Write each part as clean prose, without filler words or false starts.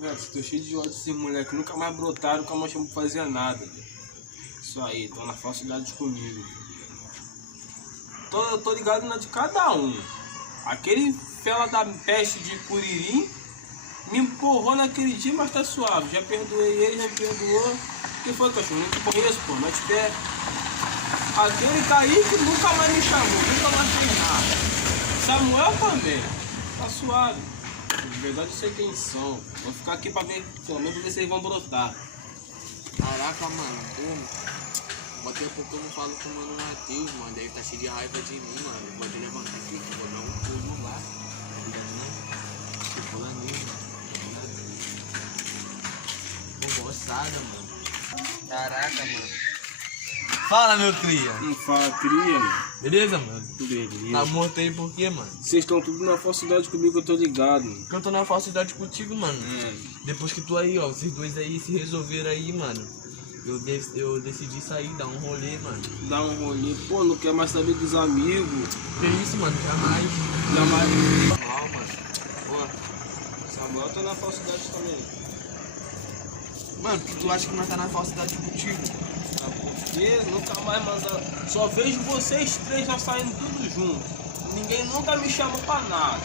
Reto, tô cheio de ódio desses moleques. Nunca mais brotaram, nunca mais chamam pra fazer nada. Isso aí, estão na falsidade comigo. Tô ligado na de cada um. Aquele fela da peste de Curirim me empurrou naquele dia, mas tá suave. Já perdoei ele, já me perdoou. O que foi, cachorro? Não te conheço, pô, mas pé. Aquele Kaique nunca mais me chamou, nunca mais fez nada. Samuel também, tá suave. De verdade eu sei quem são. Vou ficar aqui pra ver, pelo menos ver se eles vão brotar. Caraca, mano, pô. Botei um pouco eu não falo com o mano Matheus, mano. Daí ele tá cheio de raiva de mim, mano. Vou te levantar aqui, vou dar um pulo lá. Tá ligado, não? Tô pulando aí, mano. Pô, gostada, mano. Caraca, mano. Fala, meu cria. Não fala, cria, mano. Beleza, mano? Tudo bem, beleza. Tá morto aí por quê, mano? Vocês estão tudo na falsidade comigo, eu tô ligado. Porque eu tô na falsidade contigo, mano. É. Depois que tu aí, ó, vocês dois aí se resolveram aí, mano. Eu decidi sair, dar um rolê, mano. Dá um rolê, pô, não quer mais saber dos amigos. Que isso, mano? Jamais. Jamais. Mal, mano. Pô. Samuel tá na falsidade também. Mano, por que tu acha que nós tá na falsidade contigo? Ah, porque nunca mais manda. Só vejo vocês três já saindo tudo junto. Ninguém nunca me chamou pra nada.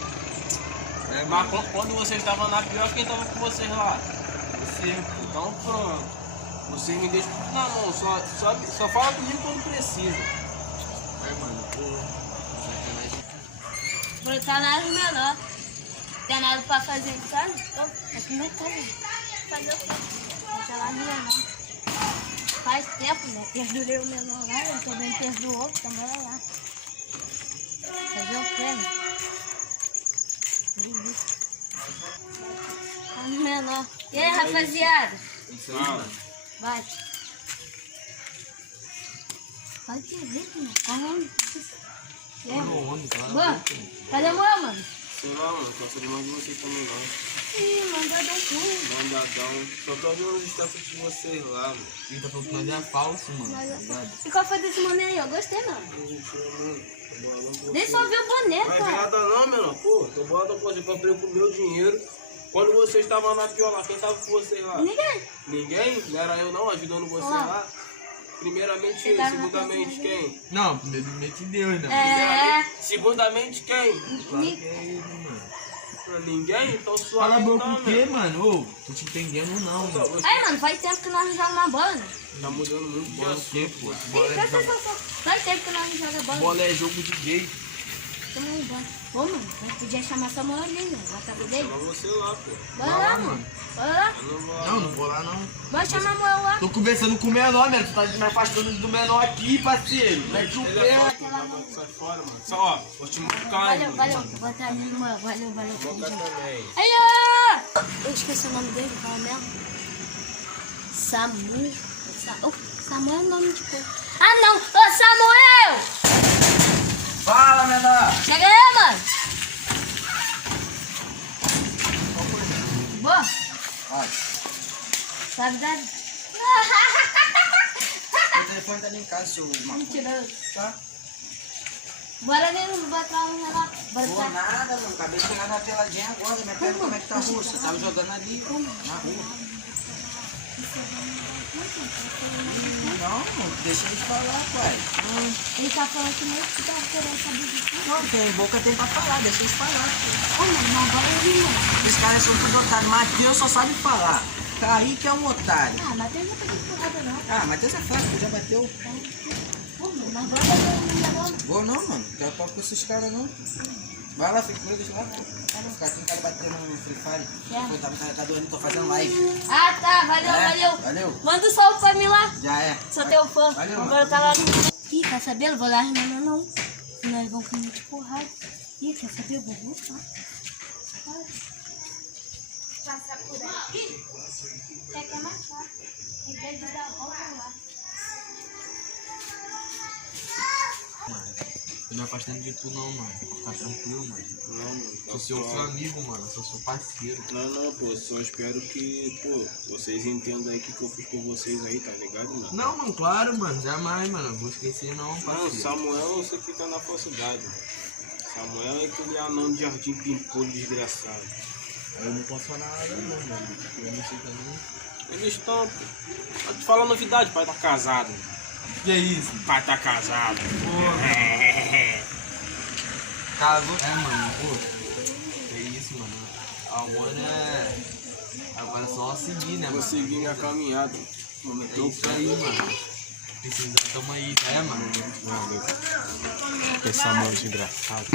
É, Mas quando vocês estavam na pior, quem tava com vocês lá? Você, pô. Então pronto. Vocês me deixam tudo na mão, só fala comigo quando precisa. Ai, mano, pô. Sacanagem. Brotar nada menor. Tem nada pra fazer em casa? Tô aqui na casa. Fazer o quê? Brotar nada menor. Faz tempo, né? Perdoei o menor lá, ele também perdoou, então bora lá. Fazer o quê, né? Tá no menor. E aí, rapaziada? Isso aí, mano. Bate. Vai ter jeito, mano. Correndo. E aí? Onde, cara? Boa. Cadê o meu, mano? Sei lá, mano, gosto demais de vocês também não. Ih, mandadão tudo. Mandadão. Só tô vendo as instâncias de vocês lá, mano. Ele tá falando que nós é falso, mano. Tá ligado? E qual foi desse boné aí? Eu gostei, não. Nem só ver o boné, Não é cara. nada não, menor. Pô, tô bolado com você, comprei com o meu dinheiro. Quando vocês estavam na pior lá, quem tava com vocês lá? Ninguém. Ninguém? Não era eu não, ajudando vocês Ó. lá? Primeiramente Você ele, tava na segundamente pior quem? Não, primeiramente Deus, não. É. Segundamente quem? Claro que é ele, mano. Ninguém? Então Fala suave a boca então, o quê, mano? Ô, tô te entendendo não, Então, mano. você Aí, mano, faz tempo que nós não jogamos uma bola, né? tá mudando muito de Bola o assunto. quê, pô? Ih, Bola presta é, atenção. Faz tempo que nós não jogamos bola. bola é jogo de gay. Tamo embora. Ô, mano, nós podia chamar Samuel ali, né? Na casa dele. Chama você lá, pô. Bora Vai lá, lá, mano. mano. Bora lá. Eu não vou lá. Não, não vou lá não. Bora chamar Samuel lá. Tô conversando com o menor, mano. Tu tá me afastando do menor aqui, parceiro. Mete o Ele pé. é forte, mano. Sai fora, mano. Só, ó, vou te marcar, Valeu, mano. valeu. Boa tarde, irmão. Valeu. Vou cá também. Aí, ó! Eu esqueci o nome dele, fala mesmo. Samuel é o nome de coisa. Ah, não! Ô, Samuel! Fala, menor. Chega aí, mano! Boa? Olha, Sabe da... o telefone tá ali em casa, seu maconha. Mentiroso. Tá? Bora ali, botar um lá. Bora Pô, tá. nada, mano. Acabei de chegar na peladinha agora. Minha perna, como é que tá russa? Tava jogando ali, na rua. Não, mano. Deixa eles falar, pai. Ele tá falando que nem que tá querendo saber de tudo. Não, tem boca tem pra falar. Deixa eles falar. Ô, mano, não, bora ali, mano. Os caras são tudo otários. Matheus só sabe falar. Kaique é um otário. Ah, mas tem muita gente porrada, não. Ah, Matheus é fácil. Já bateu. Ô, mano, mas bora ali, não. Vou não, mano. Não quero papo com esses caras, não. Vai lá, fica comigo, deixa lá, pô. Vou ficar aqui, um cara batendo no Free Fire. Pô, tava carregador ali, tô fazendo live. Ah, tá, valeu, É, valeu. valeu. Manda um salve pra mim lá. Já é. Sou teu fã. Valeu, Agora tá lá no... Ih, quer saber? Não vou lá rimar não. Senão eles vão comer de porrada. Ih, quer saber? Eu vou voltar. Passar por aqui. É que é mais fácil. Em vez de dar a volta lá. Mano, eu não me afastando de tu não, mano. Vou ficar tranquilo, mano. Não, mano. Sou seu amigo, mano. Sou seu parceiro. Não, pô. Só espero que, pô, vocês entendam aí o que eu fiz por vocês aí, tá ligado, mano? Não, mano, claro, mano. Jamais, mano. Eu vou esquecer não, Não, parceiro. Samuel eu sei que tá na falsidade. Samuel é aquele anão de jardim pimpolho desgraçado. Aí eu não posso falar nada não, mano. Eu não sei também. Eles estão. Vou te falar novidade, pai tá casado. Que é isso? Pai tá casado. Casou? É, mano, pô. Que isso, mano. Agora é. Agora é só seguir, né, Vou mano? seguir minha caminhada. É isso aí, mano. Precisando, tamo aí, já é, mano. Essa mão de engraçado.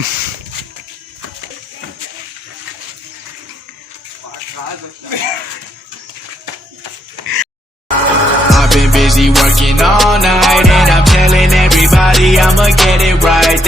Pra casa, I've been busy working all night and I'm telling everybody I'ma get it right.